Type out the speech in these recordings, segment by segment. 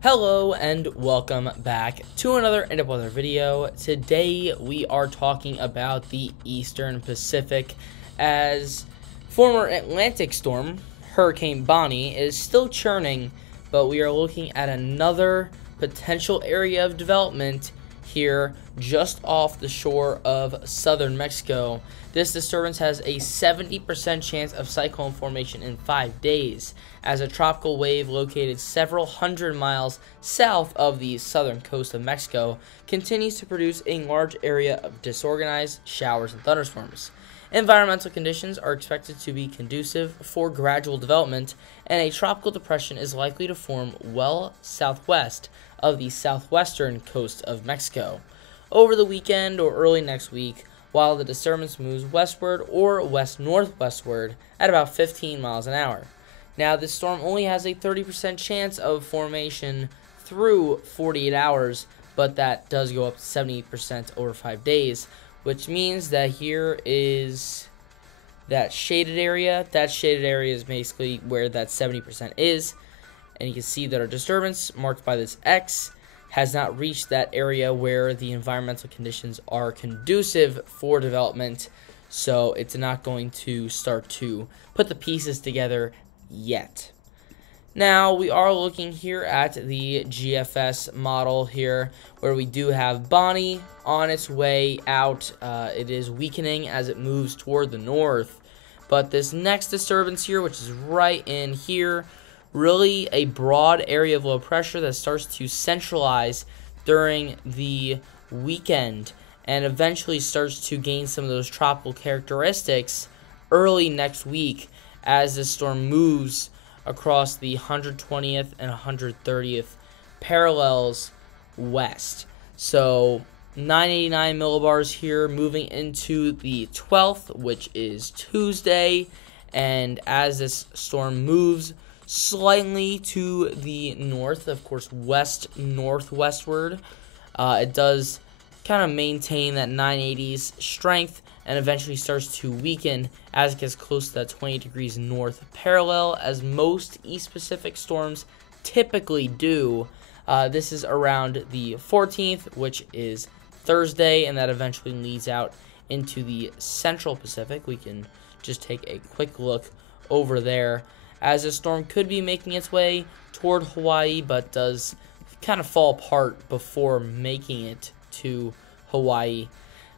Hello and welcome back to another End Up Weather video. Today we are talking about the Eastern Pacific as former Atlantic storm Hurricane Bonnie is still churning, but we are looking at another potential area of development here just off the shore of southern Mexico. This disturbance has a 70% chance of cyclone formation in 5 days, as a tropical wave located several hundred miles south of the southern coast of Mexico continues to produce a large area of disorganized showers and thunderstorms. Environmental conditions are expected to be conducive for gradual development, and a tropical depression is likely to form well southwest of the southwestern coast of Mexico over the weekend or early next week, while the disturbance moves westward or west-northwestward at about 15 miles an hour. Now, this storm only has a 30% chance of formation through 48 hours, but that does go up to 70% over 5 days, which means that here is that shaded area. That shaded area is basically where that 70% is, and you can see that our disturbance, marked by this X, has not reached that area where the environmental conditions are conducive for development, so it's not going to start to put the pieces together yet. Now, we are looking here at the GFS model here, where we do have Bonnie on its way out. It is weakening as it moves toward the north, but this next disturbance here, which is right in here, really a broad area of low pressure that starts to centralize during the weekend and eventually starts to gain some of those tropical characteristics early next week as this storm moves across the 120th and 130th parallels west. So 989 millibars here moving into the 12th, which is Tuesday, and as this storm moves slightly to the north, of course west-northwestward, it does kind of maintain that 980's strength and eventually starts to weaken as it gets close to that 20 degrees north parallel, as most East Pacific storms typically do. This is around the 14th, which is Thursday, and that eventually leads out into the Central Pacific. We can just take a quick look over there, as the storm could be making its way toward Hawaii, but does kind of fall apart before making it to Hawaii.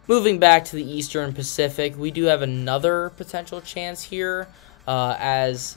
Moving back to the Eastern Pacific, we do have another potential chance here, as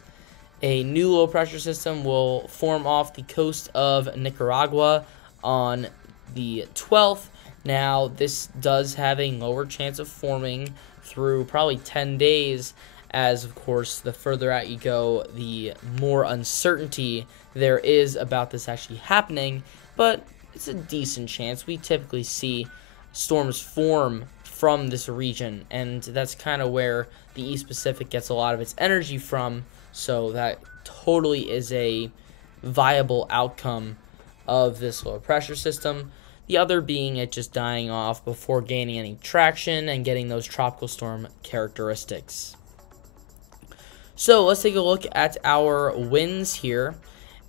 a new low pressure system will form off the coast of Nicaragua on the 12th. Now, this does have a lower chance of forming through probably 10 days, as of course the further out you go, the more uncertainty there is about this actually happening, but it's a decent chance. We typically see storms form from this region, and that's kind of where the East Pacific gets a lot of its energy from, so that totally is a viable outcome of this low pressure system. The other being it just dying off before gaining any traction and getting those tropical storm characteristics. So let's take a look at our winds here,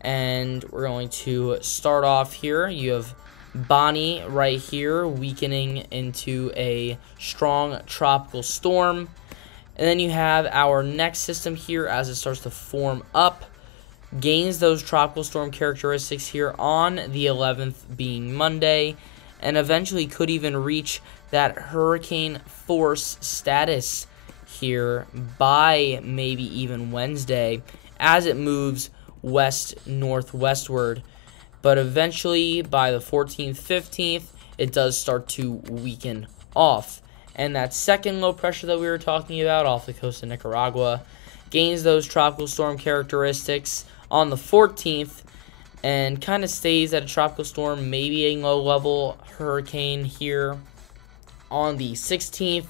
and we're going to start off here. You have Bonnie right here weakening into a strong tropical storm, and then you have our next system here as it starts to form up, gains those tropical storm characteristics here on the 11th, being Monday, and eventually could even reach that hurricane force status here by maybe even Wednesday as it moves west-northwestward. But eventually, by the 14th, 15th, it does start to weaken off. And that second low pressure that we were talking about off the coast of Nicaragua gains those tropical storm characteristics on the 14th and kind of stays at a tropical storm, maybe a low-level hurricane here on the 16th.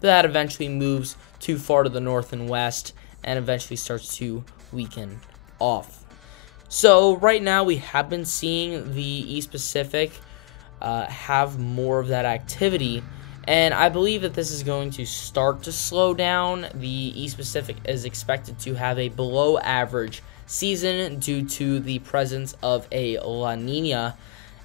But that eventually moves too far to the north and west and eventually starts to weaken off. So right now we have been seeing the East Pacific have more of that activity, and I believe that this is going to start to slow down. The East Pacific is expected to have a below average season due to the presence of a La Nina,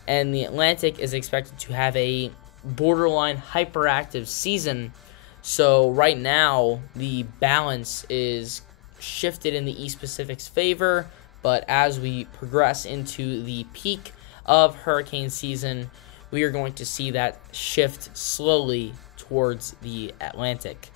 and the Atlantic is expected to have a borderline hyperactive season. So right now the balance is shifted in the East Pacific's favor, but as we progress into the peak of hurricane season, we are going to see that shift slowly towards the Atlantic.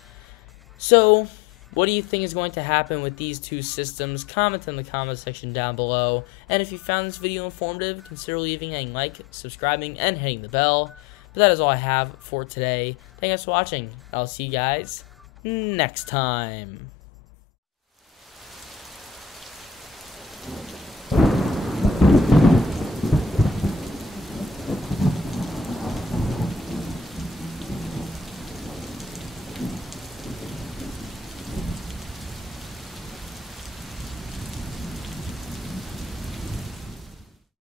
So what do you think is going to happen with these two systems? Comment in the comment section down below. And if you found this video informative, consider leaving a like, subscribing, and hitting the bell. But that is all I have for today. Thank you guys for watching. I'll see you guys next time.